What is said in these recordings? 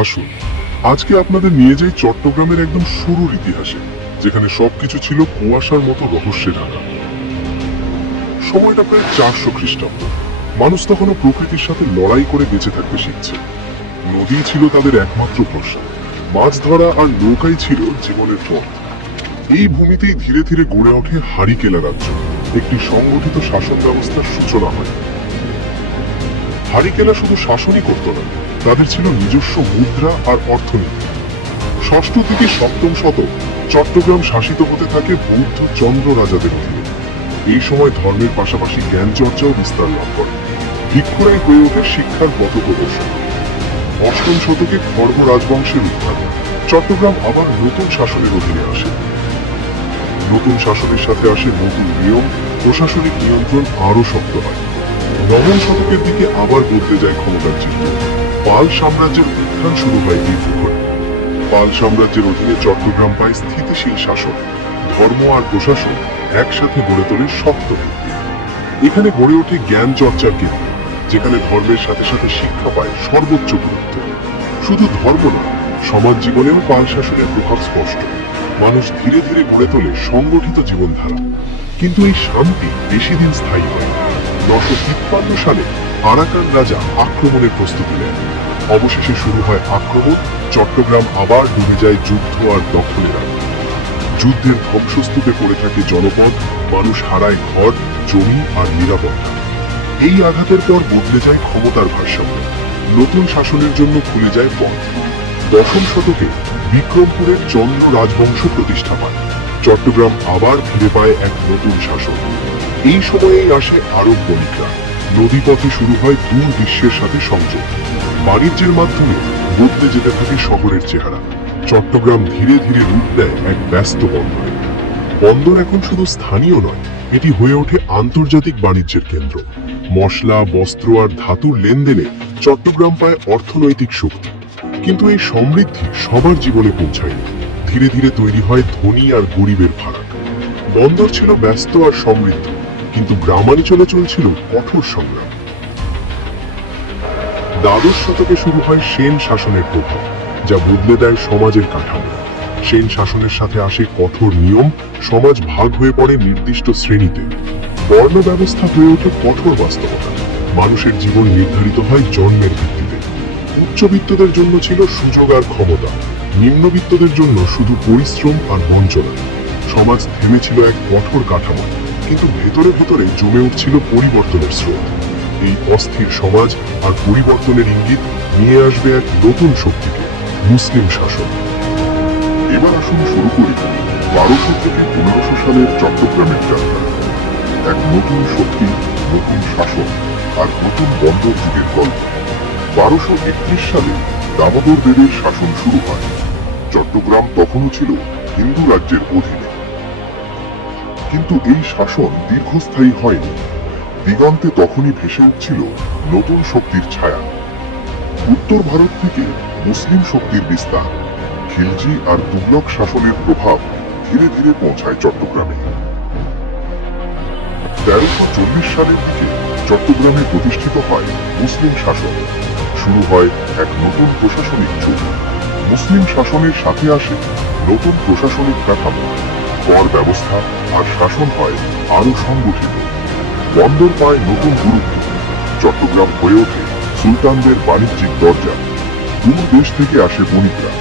আসুন আজকে আপনাদের নিয়ে যাই চট্টগ্রামের একদম শুরুর ইতিহাসে, যেখানে সবকিছু ছিল কুয়াশার মতো রহস্যে ঢাকা। সময়টা প্রায় 400 খ্রিস্টাব্দ। মানুষ তখনও প্রকৃতির সাথে লড়াই করে বেঁচে থাকতে শিখছে। নদী ছিল তাদের একমাত্র ভরসা, মাছ ধরা আর নৌকাই ছিল জীবনের পথ। এই ভূমিতেই ধীরে ধীরে গড়ে ওঠে হারিকেলা রাজ্য, একটি সংগঠিত শাসন ব্যবস্থার সূচনা হয়। হারিকেলা শুধু শাসনই করত না, তাদের ছিল নিজস্ব মুদ্রা আর অর্থনীতি। ষষ্ঠ থেকে সপ্তম শতক চট্টগ্রাম শাসিত হতে থাকে বৌদ্ধ চন্দ্র রাজাদের অধীনে। এই সময় ধর্মের পাশাপাশি জ্ঞান চর্চাও বিস্তার লাভ করে। ভিক্ষুরাই হয়ে ওঠে শিক্ষার পথপ্রদর্শক। অষ্টম শতকে খড়গ রাজবংশের উত্থান, চট্টগ্রাম আবার নতুন শাসনের অধীনে আসে। নতুন শাসনের সাথে আসে নতুন নিয়ম, প্রশাসনিক নিয়ন্ত্রণ আরও শক্ত হয়। নবম শতকের দিকে আবার বদলে যায় ক্ষমতার চিত্র। পাল সাম্রাজ্যের উত্থান শুরু হয় এই ভূখণ্ডে। পাল সাম্রাজ্যের অধীনে চট্টগ্রাম পায় স্থিতিশীল শাসন, ধর্ম আর প্রশাসন একসাথে গড়ে তোলে শক্ত ভিত্তি। এখানে গড়ে ওঠে জ্ঞান চর্চার কেন্দ্র, যেখানে ধর্মের সাথে সাথে শিক্ষা পায় সর্বোচ্চ গুরুত্ব। শুধু ধর্ম নয়, সমাজ জীবনেও পাল শাসনের প্রভাব স্পষ্ট। মানুষ ধীরে ধীরে গড়ে তোলে সংগঠিত জীবনধারা। কিন্তু এই শান্তি বেশি দিন স্থায়ী হয়। 953 সালে আরাকান রাজা আক্রমণের প্রস্তুতি নেন। অবশেষে শুরু হয় আক্রমণ। চট্টগ্রাম আবার ডুবে যায় যুদ্ধ আর দখলের আগুনে। যুদ্ধের ধ্বংসস্তূপে পড়ে থাকে জনপদ, মানুষ হারায় ঘর, জমি আর নিরাপত্তা। এই আঘাতের পর বদলে যায় ক্ষমতার ভারসাম্য। নতুন শাসনের জন্য খুলে যায় পথ। দশম শতকে বিক্রমপুরের চন্দ্র রাজবংশ প্রতিষ্ঠা পায়। চট্টগ্রাম আবার ফিরে পায় এক নতুন শাসন। এই সময়েই আসে আরব বণিকরা। নদীপথে শুরু হয় দূর বিশ্বের সাথে সংযোগ। বাণিজ্যের মাধ্যমে বদলে যেতে থাকে শহরের চেহারা। চট্টগ্রাম ধীরে ধীরে রূপ দেয় এক ব্যস্ত বন্দরে। বন্দর এখন শুধু স্থানীয় নয়, এটি হয়ে ওঠে আন্তর্জাতিক বাণিজ্যের কেন্দ্র। মশলা, বস্ত্র আর ধাতুর লেনদেনে চট্টগ্রাম পায় অর্থনৈতিক শক্তি। কিন্তু এই সমৃদ্ধি সবার জীবনে পৌঁছায়নি। ধীরে ধীরে তৈরি হয় ধনী আর গরিবের ফারাক। বন্দর ছিল ব্যস্ত আর সমৃদ্ধ, কিন্তু গ্রামাঞ্চলে চলছিল কঠোর সংগ্রাম। দ্বাদশ শতকে শুরু হয় সেন শাসনের প্রভাব, যা বদলে দেয় সমাজের কাঠামো। সেন শাসনের সাথে আসে কঠোর নিয়ম, সমাজ ভাগ হয়ে পড়ে নির্দিষ্ট শ্রেণীতে। বর্ণ ব্যবস্থা হয়ে ওঠে কঠোর বাস্তবতা। মানুষের জীবন নির্ধারিত হয় জন্মের ভিত্তিতে। উচ্চবিত্তদের জন্য ছিল সুযোগ আর ক্ষমতা, নিম্নবিত্তদের জন্য শুধু পরিশ্রম আর বঞ্চনা। সমাজ থেমেছিল এক কঠোর কাঠামো, কিন্তু ভেতরে ভেতরে জমে উঠছিল পরিবর্তনের স্রোত। এই অস্থির সমাজ আর পরিবর্তনের ইঙ্গিত নিয়ে আসবে এক নতুন শক্তিকে, মুসলিম শাসন। এবার আসুন শুরু করি 1200 থেকে 1500 সালের চট্টগ্রামের যাত্রা। এক নতুন শক্তি, নতুন শাসন আর নতুন বন্দর যুগের গল্প। 1231 সালে দামোদর দেবের শাসন শুরু হয়। চট্টগ্রাম তখনও ছিল হিন্দু রাজ্যের অধীনে। কিন্তু এই শাসন দীর্ঘস্থায়ী হয়নি। দিগন্তে তখনই ভেসে উঠছিল নতুন শক্তির ছায়া। উত্তর ভারত থেকে মুসলিম শক্তির বিস্তার, খিলজি আর তুগলক শাসনের প্রভাব ধীরে ধীরে পৌঁছায় চট্টগ্রামে। 1340 সালের দিকে চট্টগ্রামে প্রতিষ্ঠিত হয় মুসলিম শাসন। শুরু হয় এক নতুন প্রশাসনিক যুগ। মুসলিম শাসনের সাথে আসে নতুন প্রশাসনিক কাঠামো, কর ব্যবস্থা আর শাসন হয় আরো সংগঠিত। বন্দর পায় নতুন গুরুত্ব। চট্টগ্রাম হয়ে ওঠে সুলতানদের বাণিজ্যিক দরজা। দূর দেশ থেকে আসে বণিকরা।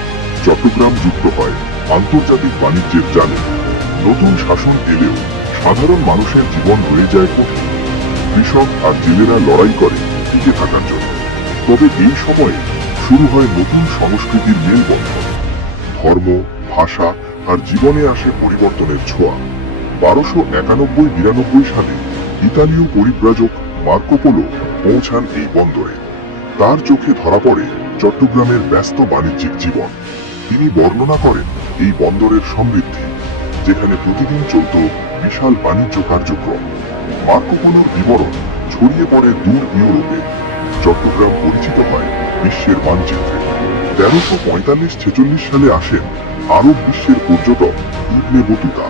চট্টগ্রাম যুক্ত হয় আন্তর্জাতিক বাণিজ্যের জালে। নতুন শাসন এলেও সাধারণ মানুষের জীবন রয়ে যায় কঠিন। কৃষক আর জেলেরা লড়াই করে টিকে থাকার জন্য। তবে এই সময়ে শুরু হয় নতুন সংস্কৃতির মেলবন্ধন। ধর্ম, ভাষা আর জীবনে আসে পরিবর্তনের ছোঁয়া। 1291-92 সালে ইতালীয় পরিব্রাজক মার্কো পোলো পৌঁছান এই বন্দরে। তার চোখে ধরা পড়ে চট্টগ্রামের ব্যস্ত বাণিজ্যিক জীবন। তিনি বর্ণনা করেন এই বন্দরের সমৃদ্ধি, যেখানে প্রতিদিন চলত বিশাল বাণিজ্য কার্যক্রম। মার্কো পোলোর বিবরণ ছড়িয়ে পড়ে দূর ইউরোপে। চট্টগ্রাম পরিচিত হয় বিশ্বের মানচিত্রে। 1345-46 সালে আসেন আরব বিশ্বের পর্যটক ইবনে বতুতা।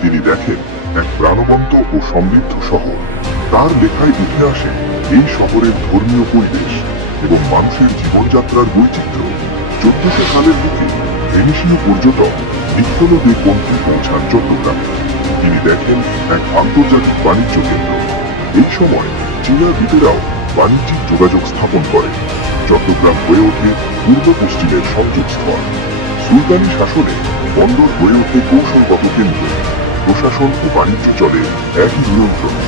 তিনি দেখেন এক প্রাণবন্ত ও সমৃদ্ধ শহর। তার লেখায় উঠে আসে এই শহরের ধর্মীয় পরিবেশ এবং মানুষের জীবনযাত্রার বৈচিত্র্য। 1400 সালের দিকে ভেনিসীয় পর্যটক নিক্কোলো দে কন্টি পৌঁছান চট্টগ্রামে। তিনি দেখেন এক আন্তর্জাতিক বাণিজ্য কেন্দ্র। এই সময় চীনা দূতেরাও বাণিজ্যিক যোগাযোগ স্থাপন করে। চট্টগ্রাম হয়ে ওঠে পূর্ব পশ্চিমের সংযোগস্থল। সুলতানি শাসনে বন্দর হয়ে ওঠে কৌশলগত কেন্দ্র। প্রশাসন ও বাণিজ্য চলে একই নিয়ন্ত্রণে।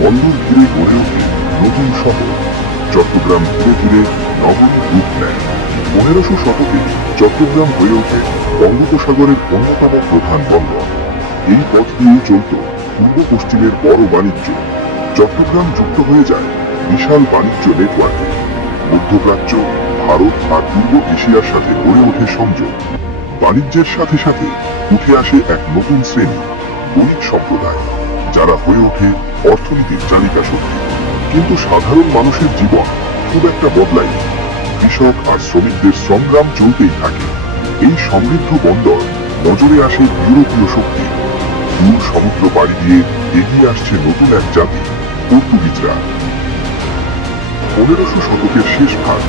বন্দর ঘিরে গড়ে ওঠে নতুন শহর। চট্টগ্রাম ধীরে ধীরে নগরীর রূপ নেয়। 1500 শতকে চট্টগ্রাম হয়ে ওঠে বঙ্গোপসাগরের অন্যতম প্রধান বন্দর। এই পথ দিয়ে চলত পূর্ব পশ্চিমের বড় বাণিজ্য। চট্টগ্রাম যুক্ত হয়ে যায় বিশাল বাণিজ্য নেটওয়ার্কে। মধ্যপ্রাচ্য, ভারত আর পূর্ব এশিয়ার সাথে গড়ে ওঠে সংযোগ। বাণিজ্যের সাথে সাথে উঠে আসে এক নতুন শ্রেণী, বণিক সম্প্রদায়, যারা হয়ে ওঠে অর্থনীতির চালিকা শক্তি। কিন্তু সাধারণ মানুষের জীবন খুব একটা বদলায়নি। কৃষক আর শ্রমিকদের সংগ্রাম চলতেই থাকে। এই সমৃদ্ধ বন্দর নজরে আসে ইউরোপীয় শক্তি। দূর সমুদ্র পাড়ি দিয়ে এগিয়ে আসছে নতুন এক জাতি, পর্তুগিজরা। 1500 শতকের শেষ ভাগ,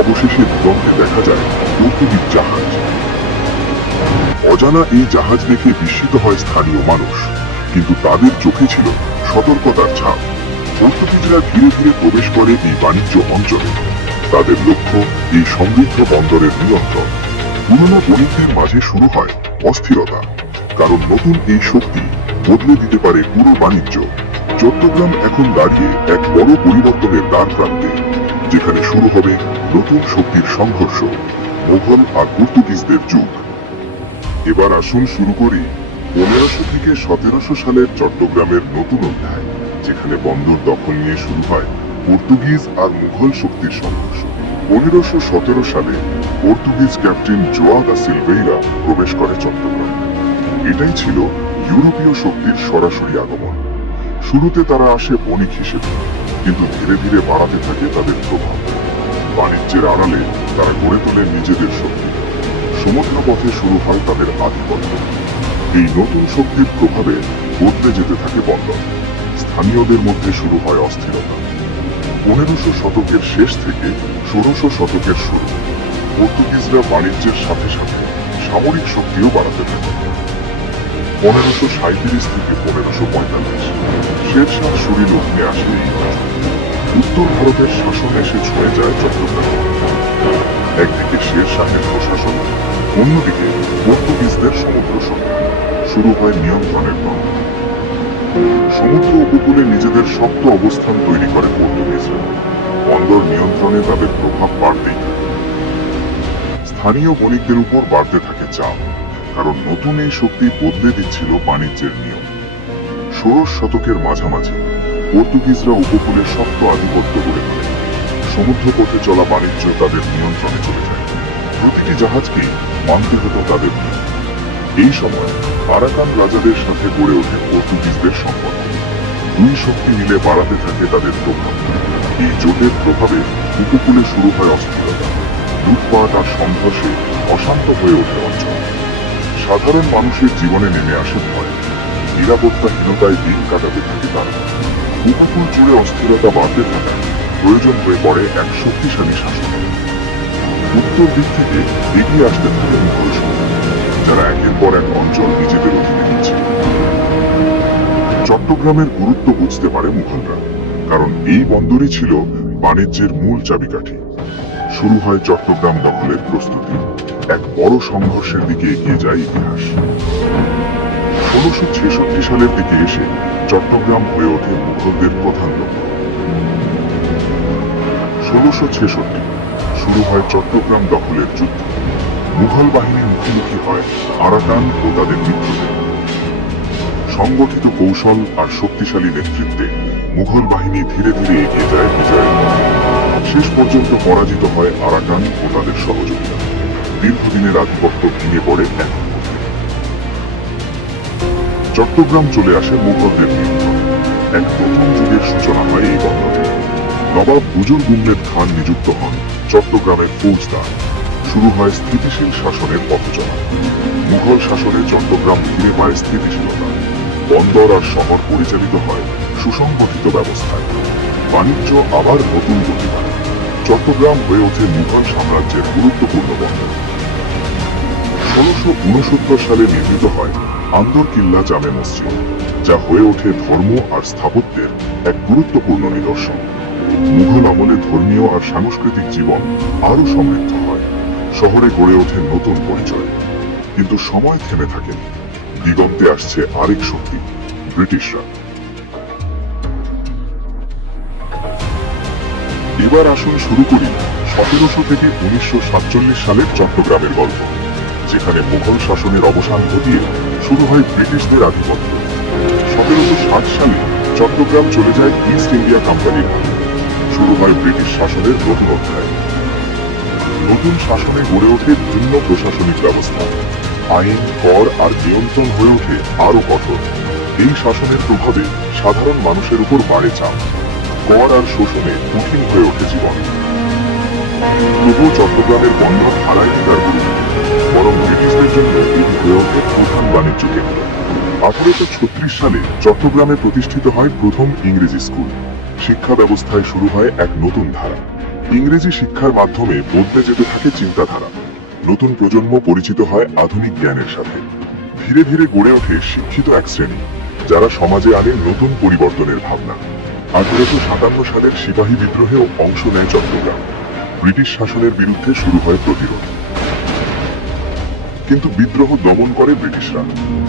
অবশেষে দিগন্তে দেখা যায় পর্তুগিজ জাহাজ। অজানা এই জাহাজ দেখে বিস্মিত হয় স্থানীয় মানুষ, কিন্তু তাদের চোখে ছিল সতর্কতার ছাপ। পর্তুগিজরা ধীরে ধীরে প্রবেশ করে এই বাণিজ্য অঞ্চলে। তাদের লক্ষ্য এই সমৃদ্ধ বন্দরের নিয়ন্ত্রণ। পুরনো বণিকদের মাঝে শুরু হয় অস্থিরতা, কারণ নতুন এই শক্তি বদলে দিতে পারে পুরো বাণিজ্য। চট্টগ্রাম এখন দাঁড়িয়ে এক বড় পরিবর্তনের দ্বার প্রান্তে, যেখানে শুরু হবে নতুন শক্তির সংঘর্ষ, মোগল আর পর্তুগিজদের যুগ। এবার আসুন শুরু করি 1500 থেকে 1700 সালের চট্টগ্রামের নতুন অধ্যায়, যেখানে বন্দর দখল নিয়ে শুরু হয় পর্তুগিজ আর মুঘল শক্তির সংঘর্ষ। 1517 সালে পর্তুগিজ ক্যাপ্টেন জোয়া দা সিলভেইরা প্রবেশ করে চট্টগ্রাম। এটাই ছিল ইউরোপীয় শক্তির সরাসরি আগমন। শুরুতে তারা আসে বণিক হিসেবে, কিন্তু ধীরে ধীরে বাড়াতে থাকে তাদের প্রভাব। বাণিজ্যের আড়ালে তারা গড়ে তোলে নিজেদের শক্তি। সমুদ্র পথে শুরু হয় তাদের আধিপত্য। এই নতুন শক্তির প্রভাবে বদলে যেতে থাকে বন্দর। স্থানীয়দের মধ্যে শুরু হয় অস্থিরতা। 1500 শতকের শেষ থেকে 1600 শতকের শুরু, পর্তুগিজরা বাণিজ্যের সাথে সাথে সামরিক শক্তিও বাড়াতে থাকে। 1537 থেকে 1545 শেরশাহ সূরির অধীনে আসে এই রাজ্য। উত্তর ভারতের শাসন এসে ছুঁয়ে যায় চট্টগ্রাম। একদিকে শেরশাহের প্রশাসন, অন্যদিকে পর্তুগিজদের সমুদ্র শক্তি। শুরু হয় নিয়ন্ত্রণের দ্বন্দ্ব। সমুদ্র উপকূলে নিজেদের শক্ত অবস্থান তৈরি করে পর্তুগিজরা। বন্দর নিয়ন্ত্রণে তাদের প্রভাব বাড়তেই থাকে। স্থানীয় বণিকদের উপর বাড়তে থাকে চাপ, কারণ নতুন এই শক্তি বদলে দিচ্ছিল বাণিজ্যের নিয়ম। 16 শতকের মাঝামাঝি পর্তুগিজরা উপকূলে শক্ত আধিপত্য গড়ে তোলে। সমুদ্র পথে চলা বাণিজ্য তাদের নিয়ন্ত্রণে চলে যায়। প্রতিটি জাহাজকেই মানতে হতো তাদের নিয়ম। এই সময় আরাকান রাজাদের সাথে গড়ে ওঠে পর্তুগিজদের সম্পর্ক। দুই শক্তি মিলে বাড়াতে থাকে তাদের প্রভাব। এই জোটের প্রভাবে উপকূলে শুরু হয় অস্থিরতা, লুটপাট আর সংঘর্ষে অশান্ত হয়ে ওঠে অঞ্চল। সাধারণ মানুষের জীবনে নেমে আসে ভয়। নিরাপত্তাহীনতায় দিন কাটাতে থাকে তারা। উপকূল জুড়ে অস্থিরতা বাড়তে থাকায় প্রয়োজন হয়ে পড়ে এক শক্তিশালী শাসন। উত্তর দিক থেকে এগিয়ে আসতে থাকে মুঘল শক্তি, যারা একের পর এক অঞ্চল নিজেদের অধীনে নিচ্ছে। চট্টগ্রামের গুরুত্ব বুঝতে পারে মুঘলরা, কারণ এই বন্দরই ছিল বাণিজ্যের মূল চাবিকাঠি। শুরু হয় চট্টগ্রাম দখলের প্রস্তুতি। এক বড় সংঘর্ষের দিকে এগিয়ে যায় ইতিহাস। 1666 সালের দিকে এসে চট্টগ্রাম হয়ে ওঠে মুঘলদের প্রধান লক্ষ্য। 1666 শুরু হয় চট্টগ্রাম দখলের যুদ্ধ। মুঘল বাহিনীর মুখোমুখি হয় আরাকান ও তাদের মিত্রদের। সংগঠিত কৌশল আর শক্তিশালী নেতৃত্বে মুঘল বাহিনী ধীরে ধীরে এগিয়ে যায় বিজয়ের পথে। শেষ পর্যন্ত পরাজিত হয় আরাকান ও তাদের সহযোগীরা। দীর্ঘদিনের আধিপত্য ভেঙে পড়ে এক মুহূর্তে। চট্টগ্রাম চলে আসে মুঘলদের নিয়ন্ত্রণে। এক নতুন যুগের সূচনা হয় এই বন্দরে। নবাব বুজুর্গ উম্মেদ খান নিযুক্ত হন চট্টগ্রামের ফৌজদার। শুরু হয় স্থিতিশীল শাসনের পথচলা। মুঘল শাসনে চট্টগ্রাম ফিরে পায় স্থিতিশীলতা। বন্দর আর শহর পরিচালিত হয় সুসংগঠিত ব্যবস্থায়। বাণিজ্য আবার নতুন গতি পায়। চট্টগ্রাম হয়ে ওঠে মুঘল সাম্রাজ্যের গুরুত্বপূর্ণ বন্দর। 1669 সালে নির্মিত হয় আন্দরকিল্লা জামে মসজিদ, যা হয়ে ওঠে ধর্ম আর স্থাপত্যের এক গুরুত্বপূর্ণ নিদর্শন। মুঘল আমলে ধর্মীয় আর সাংস্কৃতিক জীবন আরো সমৃদ্ধ হয়। শহরে গড়ে ওঠে নতুন পরিচয়। কিন্তু সময় থেমে থাকেনি। দিগন্তে আসছে আরেক শক্তি, ব্রিটিশরা। এবার আসুন শুরু করি 1700 থেকে 1947 সালের চট্টগ্রামের গল্প, যেখানে মুঘল শাসনের অবসান ঘটিয়ে শুরু হয় ব্রিটিশদের আধিপত্য। 1760 সালে চট্টগ্রাম চলে যায় ইস্ট ইন্ডিয়া কোম্পানির হাতে। শুরু হয় ব্রিটিশ শাসনের নতুন অধ্যায়। নতুন শাসনে গড়ে ওঠে ভিন্ন প্রশাসনিক ব্যবস্থা। আইন, কর আর নিয়ন্ত্রণ হয়ে ওঠে আরো কঠোর। এই শাসনের প্রভাবে সাধারণ মানুষের উপর বাড়ে চাপ। কর আর শোষণে কঠিন হয়ে ওঠে জীবন। তবুও চট্টগ্রামের বন্দর হারায়নি তার গুরুত্ব, বরং ব্রিটিশদের জন্য এটি হয়ে ওঠে প্রধান বাণিজ্য কেন্দ্র। 1836 সালে চট্টগ্রামে প্রতিষ্ঠিত হয় প্রথম ইংরেজি স্কুল। শিক্ষা ব্যবস্থায় শুরু হয় এক নতুন ধারা। ইংরেজি শিক্ষার মাধ্যমে বদলে যেতে থাকে চিন্তাধারা। নতুন প্রজন্ম পরিচিত হয় আধুনিক জ্ঞানের সাথে। ধীরে ধীরে গড়ে ওঠে শিক্ষিত এক শ্রেণী, যারা সমাজে আনে নতুন পরিবর্তনের ভাবনা। 1857 সালের সিপাহী বিদ্রোহেও অংশ নেয় চট্টগ্রাম। ব্রিটিশ শাসনের বিরুদ্ধে শুরু হয় প্রতিরোধ। কিন্তু বিদ্রোহ দমন করে ব্রিটিশরা।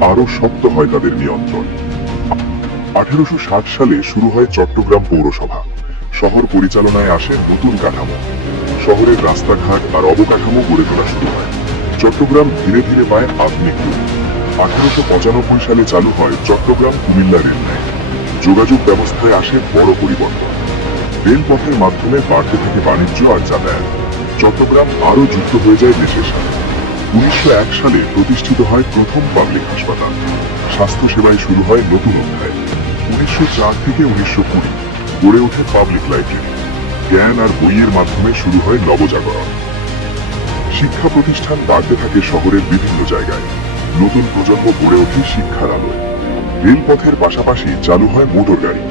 আরো শক্ত হয় তাদের নিয়ন্ত্রণ। 1860 সালে শুরু হয় চট্টগ্রাম পৌরসভা। শহর পরিচালনায় আসে নতুন কাঠামো। শহরের রাস্তাঘাট আর অবকাঠামো গড়ে তোলা শুরু হয়। চট্টগ্রাম ধীরে ধীরে পায় আধুনিক রূপ। 1895 সালে চালু হয় চট্টগ্রাম কুমিল্লা রেল লাইন। যোগাযোগ ব্যবস্থায় আসে বড় পরিবর্তন। রেলপথের মাধ্যমে বাড়তে থাকে বাণিজ্য আর যাতায়াত। চট্টগ্রাম আরো যুক্ত হয়ে যায় দেশের সাথে। 1901 সালে প্রতিষ্ঠিত হয় প্রথম পাবলিক হাসপাতাল। স্বাস্থ্য সেবায় শুরু হয় নতুন অধ্যায়। 1904 থেকে 1920 গড়ে ওঠে পাবলিক লাইব্রেরি। জ্ঞান আর বইয়ের মাধ্যমে শুরু হয় নবজাগরণ। শিক্ষা প্রতিষ্ঠান বাড়তে থাকে শহরের বিভিন্ন জায়গায়। নতুন প্রজন্ম গড়ে ওঠে শিক্ষার আলোয়। রেলপথের পাশাপাশি চালু হয় মোটর গাড়ি।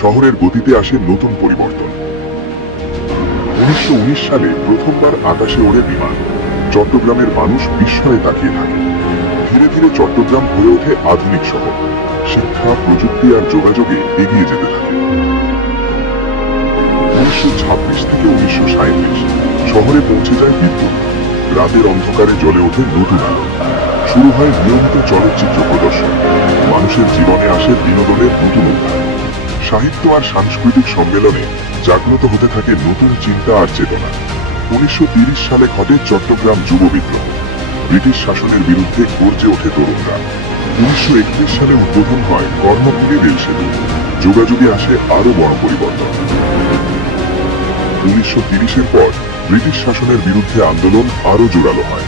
শহরের গতিতে আসে নতুন পরিবর্তন। 1919 সালে প্রথমবার আকাশে ওড়ে বিমান। চট্টগ্রামের মানুষ বিস্ময়ে তাকিয়ে থাকে। ধীরে ধীরে চট্টগ্রাম হয়ে ওঠে আধুনিক শহর। শিক্ষা, প্রযুক্তি আর যোগাযোগে এগিয়ে যেতে থাকে। 1926 থেকে 1937 শহরে পৌঁছে যায় বিদ্যুৎ। রাতের অন্ধকারে জ্বলে ওঠে নতুন আলো। শুরু হয় নিয়মিত চলচ্চিত্র প্রদর্শন। মানুষের জীবনে আসে বিনোদনের নতুন অধ্যায়। সাহিত্য আর সাংস্কৃতিক সম্মেলনে জাগ্রত হতে থাকে নতুন চিন্তা আর চেতনা। 1930 সালে ঘটে চট্টগ্রাম যুব বিদ্রোহ। ব্রিটিশ শাসনের বিরুদ্ধে গর্জে ওঠে তরুণরা। 1931 সালে উদ্বোধন হয় কর্ণফুলী রেল সেতু। যোগাযোগে আসে আরো বড় পরিবর্তন। 1930-এর পর ব্রিটিশ শাসনের বিরুদ্ধে আন্দোলন আরো জোরালো হয়।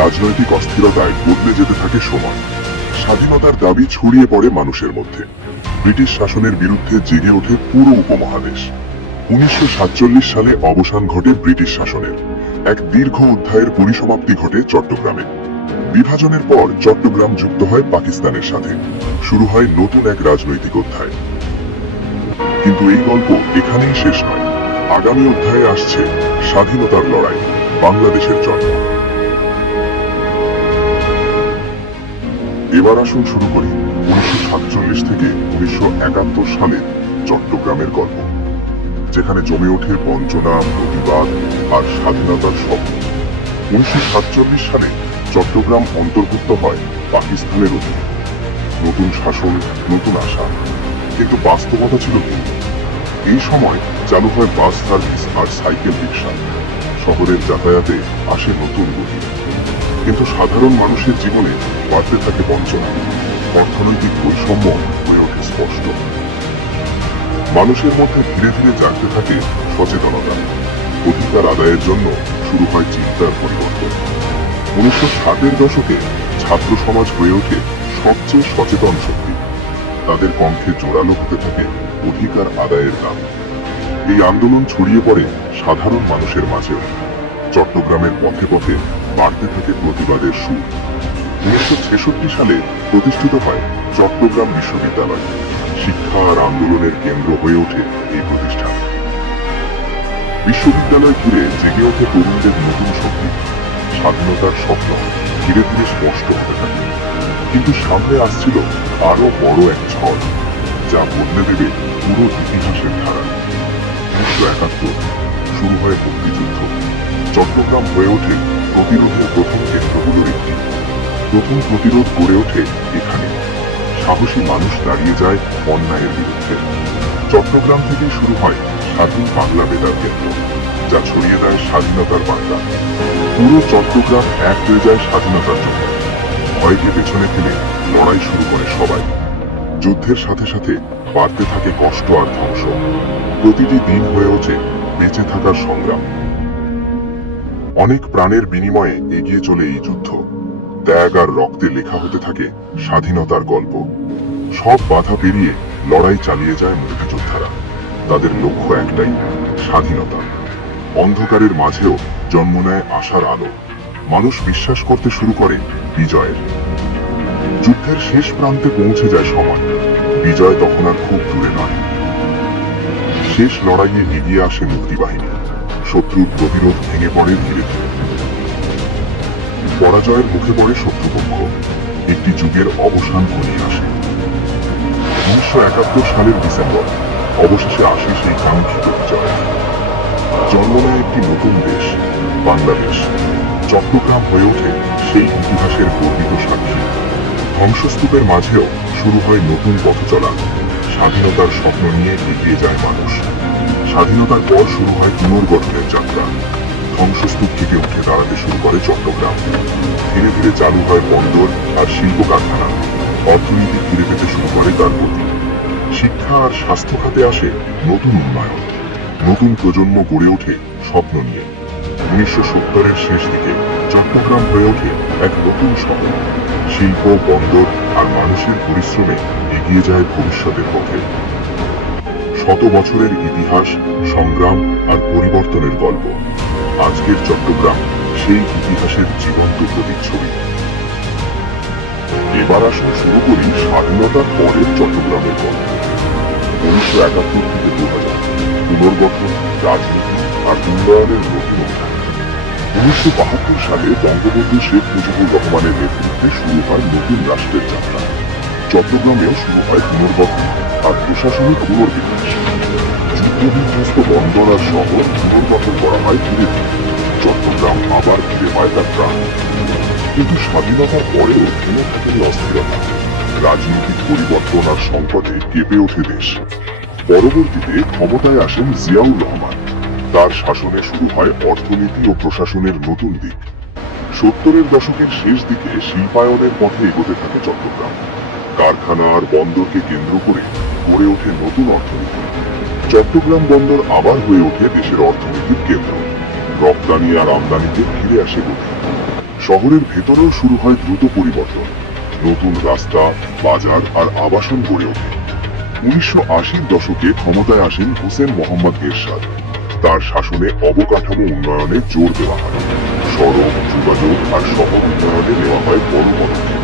রাজনৈতিক অস্থিরতায় বদলে যেতে থাকে সময়। স্বাধীনতার দাবি ছড়িয়ে পড়ে মানুষের মধ্যে। ব্রিটিশ শাসনের বিরুদ্ধে জেগে ওঠে পুরো উপমহাদেশ। 1947 সালে অবসান ঘটে ব্রিটিশ শাসনের। এক দীর্ঘ অধ্যায়ের পরিসমাপ্তি ঘটে চট্টগ্রামে। বিভাজনের পর চট্টগ্রাম যুক্ত হয় পাকিস্তানের সাথে। শুরু হয় নতুন এক রাজনৈতিক অধ্যায়। কিন্তু এই গল্প এখানেই শেষ নয়। আগামী অধ্যায়ে আসছে স্বাধীনতার লড়াই, বাংলাদেশের জন্ম। এবার আসুন শুরু করি 1947 থেকে 1971 সালের চট্টগ্রামের গল্প, যেখানে জমে ওঠে বঞ্চনা, প্রতিবাদ আর স্বাধীনতার স্বপ্ন। 1947 সালে চট্টগ্রাম অন্তর্ভুক্ত হয় পাকিস্তানের অধীনে। নতুন শাসন, নতুন আশা, কিন্তু বাস্তবতা ছিল ভিন্ন। এই সময় চালু হয় বাস সার্ভিস আর সাইকেল রিক্সা। শহরের যাতায়াতে আসে নতুন গতি। কিন্তু সাধারণ মানুষের জীবনে বাড়তে থাকে বঞ্চনা। অর্থনৈতিক বৈষম্য হয়ে ওঠে স্পষ্ট। মানুষের মধ্যে ধীরে ধীরে জাগতে থাকে সচেতনতা। অধিকার আদায়ের জন্য শুরু হয় চিন্তার পরিবর্তন। 1960-এর দশকে ছাত্র সমাজ হয়ে ওঠে সবচেয়ে সচেতন শক্তি। তাদের কণ্ঠে জোরালো হতে থাকে অধিকার আদায়ের দাবি। এই আন্দোলন ছড়িয়ে পড়ে সাধারণ মানুষের মাঝেও। চট্টগ্রামের পথে পথে বাড়তে থাকে প্রতিবাদের সুর। 1966 সালে প্রতিষ্ঠিত হয় চট্টগ্রাম বিশ্ববিদ্যালয়। শিক্ষা আর আন্দোলনের কেন্দ্র হয়ে ওঠে এই প্রতিষ্ঠান। বিশ্ববিদ্যালয় ঘিরে জেগে ওঠে তরুণদের নতুন শক্তি। স্বাধীনতার স্বপ্ন ধীরে ধীরে স্পষ্ট হতে থাকে, কিন্তু সামনে আসছিল আরো বড় এক ঝড়, যা বদলে দেবে পুরো ইতিহাসের ধারা। 1971 শুরু হয় মুক্তিযুদ্ধ। চট্টগ্রাম হয়ে ওঠে প্রতিরোধের প্রথম কেন্দ্রগুলোর একটি। প্রথম প্রতিরোধ গড়ে ওঠে এখানে। সাহসী মানুষ দাঁড়িয়ে যায় অন্যায়ের বিরুদ্ধে। চট্টগ্রাম থেকে শুরু হয় স্বাধীন বাংলা বেতার কেন্দ্র, যা ছড়িয়ে দেয় স্বাধীনতার বার্তা। পুরো চট্টগ্রাম এক হয়ে যায় স্বাধীনতার জন্য। ভয়কে পেছনে ফেলে লড়াই শুরু করে সবাই। যুদ্ধের সাথে সাথে বাড়তে থাকে কষ্ট আর ধ্বংস। প্রতিটি দিন হয়ে ওঠে বেঁচে থাকার সংগ্রাম। অনেক প্রাণের বিনিময়ে এগিয়ে চলে এই যুদ্ধ। ত্যাগ আর রক্তে লেখা হতে থাকে স্বাধীনতার গল্প। সব বাধা পেরিয়ে লড়াই চালিয়ে যায় মুক্তিযোদ্ধারা। তাদের লক্ষ্য একটাই, স্বাধীনতা। অন্ধকারের মাঝেও জন্ম নেয় আশার আলো। মানুষ বিশ্বাস করতে শুরু করে বিজয়ের। যুদ্ধের শেষ প্রান্তে পৌঁছে যায় সময়। বিজয় তখন আর খুব দূরে নয়। শেষ লড়াইয়ে এগিয়ে আসে মুক্তিবাহিনী। শত্রুর প্রতিরোধ ভেঙে পড়ে ধীরে ধীরে। পরাজয়ের মুখে পড়ে শত্রুপক্ষ। একটি যুগের অবসান ঘনিয়ে আসে। 1971 সালের ডিসেম্বর অবশেষে আসে সেই কাঙ্ক্ষিত বিজয়। জন্ম নেয় একটি নতুন দেশ, বাংলাদেশ। চট্টগ্রাম হয়ে ওঠে সেই ইতিহাসের গর্বিত সাক্ষী। ধ্বংসস্তূপের মাঝেও শুরু হয় নতুন পথ চলা। স্বাধীনতার স্বপ্ন নিয়ে এগিয়ে যায় মানুষ। স্বাধীনতার পর শুরু হয় পুনর্গঠনের যাত্রা। ধ্বংসস্তূপ থেকে উঠে দাঁড়াতে শুরু করে চট্টগ্রাম। ধীরে ধীরে চালু হয় বন্দর আর শিল্প কারখানা। অর্থনীতি ফিরে পেতে শুরু করে তার গতি। শিক্ষা আর স্বাস্থ্য খাতে আসে নতুন উন্নয়ন। নতুন প্রজন্ম গড়ে ওঠে স্বপ্ন নিয়ে। 1970-এর শেষ দিকে চট্টগ্রাম হয়ে ওঠে এক নতুন শহর। শিল্প, বন্দর আর মানুষের পরিশ্রমে এগিয়ে যায় ভবিষ্যতের পথে। শত বছরের ইতিহাস, সংগ্রাম আর পরিবর্তনের গল্প। আজকের চট্টগ্রাম সেই ইতিহাসের জীবন্ত প্রতিচ্ছবি। এবার আসুন শুরু করি স্বাধীনতার পরের চট্টগ্রামের গল্প। 1971 থেকে 2000, পুনর্গঠন, রাজনীতি আর উন্নয়নের নতুন অধ্যায়। 1972 সালে বঙ্গবন্ধু শেখ মুজিবুর রহমানের নেতৃত্বে শুরু হয় নতুন রাষ্ট্রের যাত্রা। চট্টগ্রামেও শুরু হয় পুনর্গঠন আর প্রশাসনিক পুনর্বিকাশ। যুদ্ধবিধ্বস্ত বন্দর আর শহর পুনর্গঠন করা হয় ধীরে ধীরে। চট্টগ্রাম আবার ফিরে পায় তার প্রাণ। কিন্তু স্বাধীনতার পরেও থেমে থাকেনি অস্থিরতা। রাজনৈতিক পরিবর্তন আর সংকটে কেঁপে ওঠে দেশ। পরবর্তীতে ক্ষমতায় আসেন জিয়াউর রহমান। তার শাসনে শুরু হয় অর্থনীতি ও প্রশাসনের নতুন দিক। 70-এর দশকের শেষ দিকে শিল্পায়নের পথে এগোতে থাকে চট্টগ্রাম। কারখানা আর বন্দরকে কেন্দ্র করে গড়ে ওঠে নতুন অর্থনীতি। চট্টগ্রাম বন্দর আবার হয়ে ওঠে দেশের অর্থনীতির কেন্দ্র। রপ্তানি আর আমদানিতে ফিরে আসে গতি। শহরের ভেতরেও শুরু হয় দ্রুত পরিবর্তন। নতুন রাস্তা, বাজার আর আবাসন গড়ে ওঠে। 1980-র দশকে ক্ষমতায় আসেন হোসেন মোহাম্মদ এরশাদ। তার শাসনে অবকাঠামো উন্নয়নে জোর দেওয়া হয়। সড়ক, যোগাযোগ আর শহর উন্নয়নে নেওয়া হয় বড় পদক্ষেপ।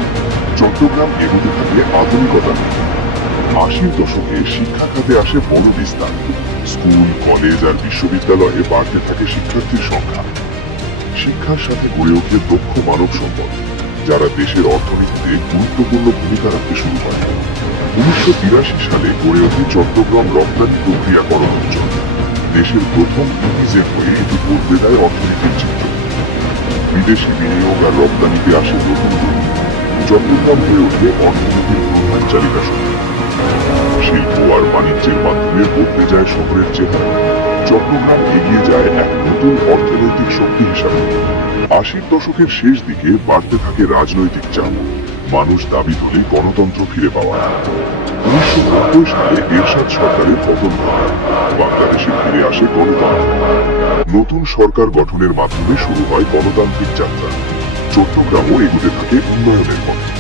চট্টগ্রাম এগোতে থাকে আধুনিকতার দিকে। 80-র দশকে শিক্ষা খাতে আসে বড় বিস্তার। স্কুল, কলেজ আর বিশ্ববিদ্যালয়ে বাড়তে থাকে শিক্ষার্থীর সংখ্যা। শিক্ষার সাথে গড়ে ওঠে দক্ষ মানব সম্পদ, যারা দেশের অর্থনীতিতে গুরুত্বপূর্ণ ভূমিকা রাখতে শুরু করে। 1983 সালে গড়ে ওঠে চট্টগ্রাম রপ্তানি প্রক্রিয়াকরণ অঞ্চল। দেশের প্রথম ইপিজেড হয়ে এটি বদলে দেয় অর্থনীতির চিত্র। বিদেশি বিনিয়োগ আর রপ্তানিতে আসে নতুন গতি। চট্টগ্রাম হয়ে ওঠে অর্থনীতির প্রধান চালিকা শক্তি। শিল্প আর বাণিজ্যের মাধ্যমে বদলে যায় শহরের চেহারা। চট্টগ্রাম এগিয়ে যায় এক নতুন অর্থনৈতিক শক্তি হিসাবে। 80-র দশকের শেষ দিকে বাড়তে থাকে রাজনৈতিক চাপ। মানুষ দাবি তোলে গণতন্ত্র ফিরে পাওয়া। 1990 সালে এরশাদ সরকারের পতন হয়। বাংলাদেশে ফিরে আসে গণতন্ত্র। নতুন সরকার গঠনের মাধ্যমে শুরু হয় গণতান্ত্রিক যাত্রা। চট্টগ্রামও এগোতে থাকে উন্নয়নের পথে।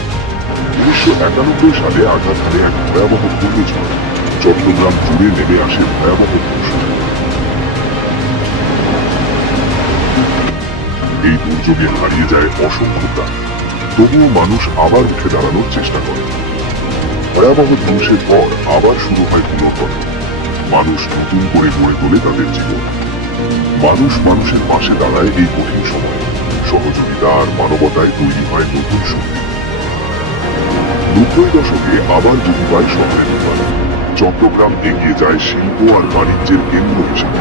1991 সালে আঘাত হানে এক ভয়াবহ ঘূর্ণিঝড়। চট্টগ্রাম জুড়ে নেমে আসে ভয়াবহ ধ্বংস। এই দুর্যোগে হারিয়ে যায় অসংখ্য প্রাণ। তবুও মানুষ আবার উঠে দাঁড়ানোর চেষ্টা করে। ভয়াবহ ধ্বংসের পর আবার শুরু হয় পুনর্গঠন। মানুষ নতুন করে গড়ে তোলে তাদের জীবন। মানুষ মানুষের পাশে দাঁড়ায় এই কঠিন সময়। সহযোগিতা আর মানবতায় তৈরি হয় নতুন শক্তি। 90 দশকে আবার যদি পায় শহরের রূপায়ণ। চট্টগ্রাম এগিয়ে যায় শিল্প আর বাণিজ্যের কেন্দ্র হিসেবে।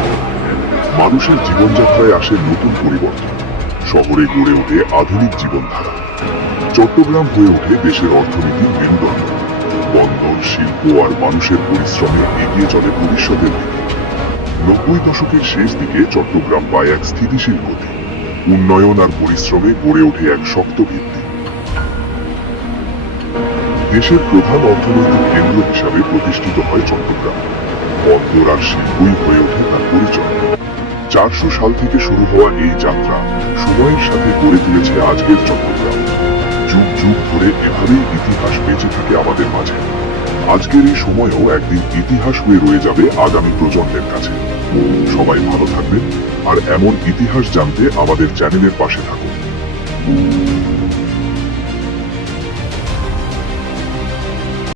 মানুষের জীবনযাত্রায় আসে নতুন পরিবর্তন। শহরে গড়ে ওঠে আধুনিক জীবনধারা। চট্টগ্রাম হয়ে ওঠে দেশের অর্থনীতির মেরুদণ্ড। বন্দর, শিল্প আর মানুষের পরিশ্রমে এগিয়ে চলে ভবিষ্যতের দিকে। 90 দশকের শেষ দিকে চট্টগ্রাম পায় এক স্থিতিশীল গতি। উন্নয়ন আর পরিশ্রমে গড়ে ওঠে এক শক্ত ভিত্তি। দেশের প্রধান অর্থনৈতিক কেন্দ্র হিসাবে প্রতিষ্ঠিত হয় চট্টগ্রাম। বন্দর আর শিল্পই হয়ে ওঠে তার পরিচয়। 400 সাল থেকে শুরু হওয়া এই যাত্রা সময়ের সাথে গড়ে তুলেছে আজকের চট্টগ্রাম। যুগ যুগ ধরে এভাবেই ইতিহাস বেঁচে থাকে আমাদের মাঝে। আজকের এই সময়ও একদিন ইতিহাস হয়ে রয়ে যাবে আগামী প্রজন্মের কাছে। সবাই ভালো থাকবেন আর এমন ইতিহাস জানতে আমাদের চ্যানেলের পাশে থাকুন।